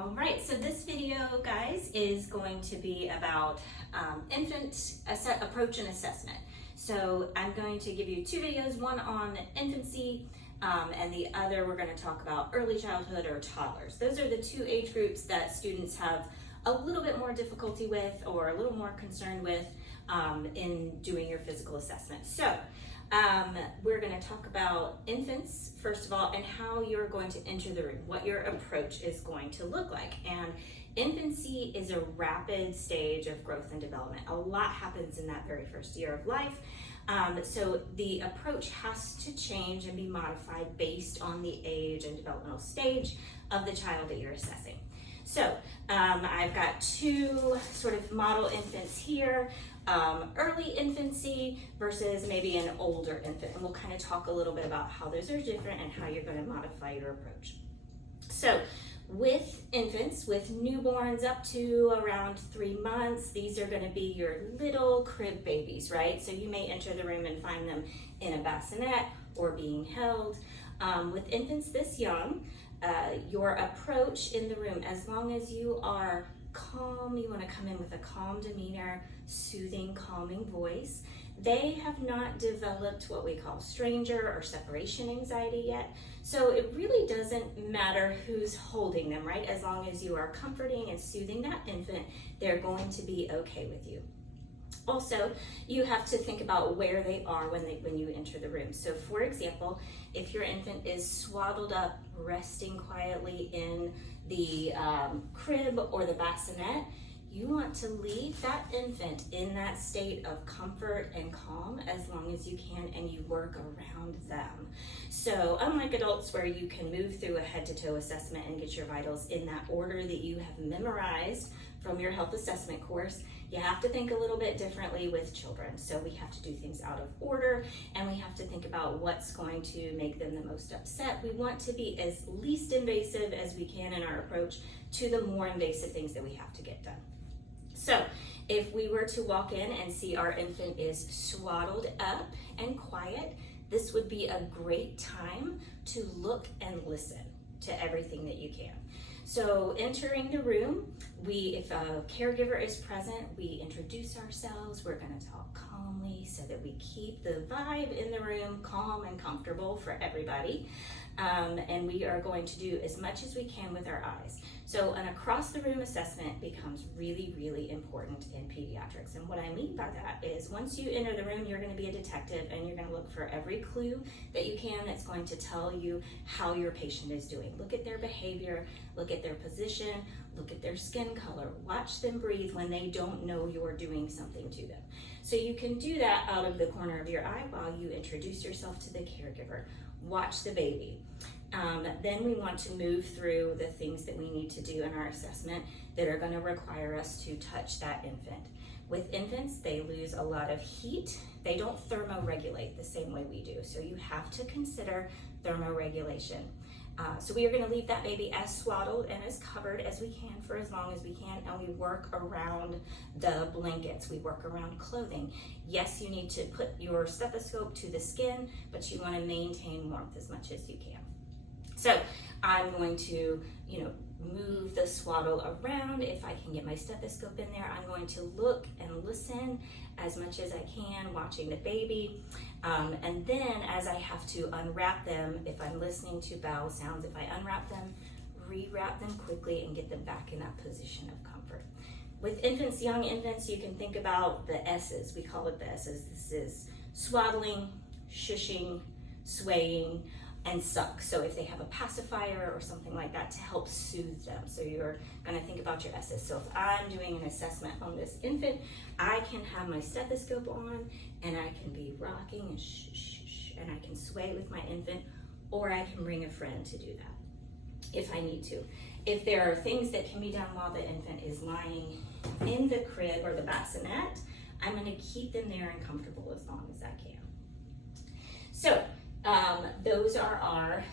All right, so this video, guys, is going to be about infant approach and assessment. So I'm going to give you two videos, one on infancy and the other we're going to talk about early childhood or toddlers. Those are the two age groups that students have a little bit more difficulty with or a little more concerned with in doing your physical assessment. So we're going to talk about infants first of all and how you're going to enter the room, what your approach is going to look like. And infancy is a rapid stage of growth and development. A lot happens in that very first year of life. So the approach has to change and be modified based on the age and developmental stage of the child that you're assessing. So I've got two sort of model infants here, early infancy versus maybe an older infant. And we'll kind of talk a little bit about how those are different and how you're going to modify your approach. So with infants, with newborns up to around 3 months, these are going to be your little crib babies, right? So you may enter the room and find them in a bassinet or being held. With infants this young, your approach in the room, as long as you are calm, you want to come in with a calm demeanor, soothing, calming voice. They have not developed what we call stranger or separation anxiety yet. So it really doesn't matter who's holding them, right? As long as you are comforting and soothing that infant, they're going to be okay with you. Also, you have to think about where they are when you enter the room. So for example, if your infant is swaddled up, resting quietly in the crib or the bassinet, you want to leave that infant in that state of comfort and calm as long as you can, and you work around them. So unlike adults where you can move through a head-to-toe assessment and get your vitals in that order that you have memorized from your health assessment course, you have to think a little bit differently with children. So we have to do things out of order, and we have to think about what's going to make them the most upset. We want to be as least invasive as we can in our approach to the more invasive things that we have to get done. So if we were to walk in and see our infant is swaddled up and quiet, this would be a great time to look and listen to everything that you can. So entering the room, if a caregiver is present, we introduce ourselves. We're going to talk calmly so that we keep the vibe in the room calm and comfortable for everybody. And we are going to do as much as we can with our eyes. So an across the room assessment becomes really, really important in pediatrics. And what I mean by that is once you enter the room, you're going to be a detective and you're going to look for every clue that you can that's going to tell you how your patient is doing. Look at their behavior, look at their position, look at their skin color, watch them breathe when they don't know you're doing something to them. So you can do that out of the corner of your eye while you introduce yourself to the caregiver. Watch the baby. Then we want to move through the things that we need to do in our assessment that are going to require us to touch that infant. With infants, they lose a lot of heat. They don't thermoregulate the same way we do. So you have to consider thermoregulation. So we are going to leave that baby as swaddled and as covered as we can for as long as we can, and we work around the blankets, we work around clothing. Yes, you need to put your stethoscope to the skin, but you want to maintain warmth as much as you can. So I'm going to, move the swaddle around. If I can get my stethoscope in there, I'm going to look and listen as much as I can, watching the baby. And then as I have to unwrap them, if I'm listening to bowel sounds, if I unwrap them, rewrap them quickly and get them back in that position of comfort. With infants, young infants, you can think about the S's. We call it the S's. This is swaddling, shushing, swaying, and suck. So if they have a pacifier or something like that to help soothe them. So you're going to think about your S's. So if I'm doing an assessment on this infant, I can have my stethoscope on and I can be rocking and and I can sway with my infant, or I can bring a friend to do that if I need to. If there are things that can be done while the infant is lying in the crib or the bassinet, I'm going to keep them there and comfortable as long as I can. So those are our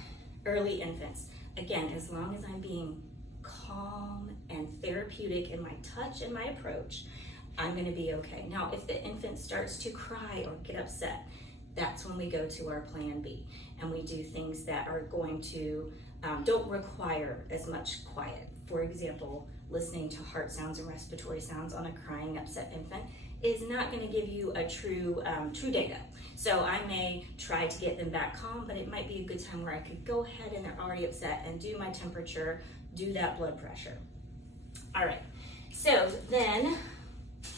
early infants. Again, as long as I'm being calm and therapeutic in my touch and my approach, I'm going to be okay. Now, if the infant starts to cry or get upset, that's when we go to our plan B and we do things that are going to don't require as much quiet. For example, listening to heart sounds and respiratory sounds on a crying, upset infant is not going to give you a true data. So I may try to get them back calm, but it might be a good time where I could go ahead and they're already upset and do my temperature, do that blood pressure. All right, so then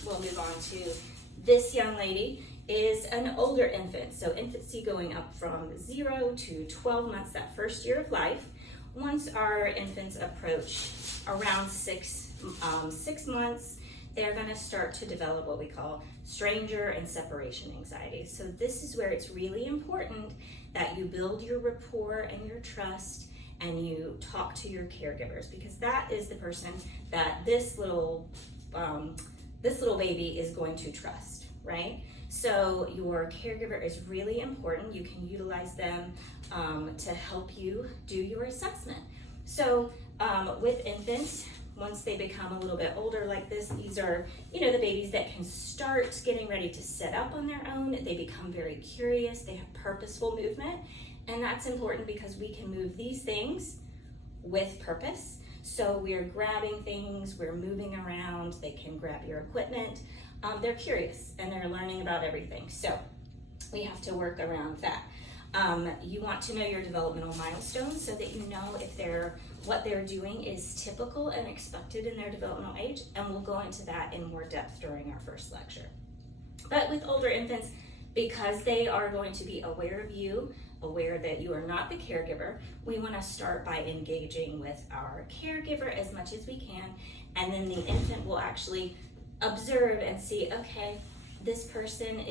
we'll move on to this young lady is an older infant. So infancy going up from 0 to 12 months, that first year of life. Once our infants approach around 6 months, they're going to start to develop what we call stranger and separation anxiety. So this is where it's really important that you build your rapport and your trust and you talk to your caregivers, because that is the person that this little baby is going to trust, right? So your caregiver is really important. You can utilize them to help you do your assessment. So with infants, once they become a little bit older like this, these are, the babies that can start getting ready to sit up on their own. They become very curious. They have purposeful movement. And that's important because we can move these things with purpose. So we're grabbing things, we're moving around, they can grab your equipment. They're curious and they're learning about everything. So we have to work around that. You want to know your developmental milestones so that you know if what they're doing is typical and expected in their developmental age, and we'll go into that in more depth during our first lecture. But with older infants, because they are going to be aware of you, aware that you are not the caregiver, we want to start by engaging with our caregiver as much as we can, and then the infant will actually observe and see, okay, this person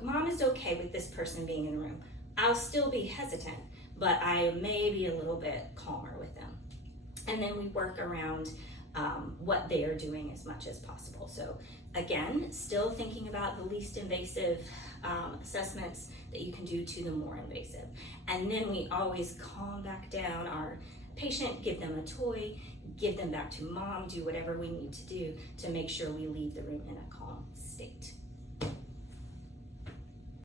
mom is okay with this person being in the room. I'll still be hesitant, but I may be a little bit calmer with them. And then we work around what they are doing as much as possible. So again, still thinking about the least invasive assessments that you can do to the more invasive. And then we always calm back down our patient, give them a toy, give them back to mom, do whatever we need to do to make sure we leave the room in a calm state.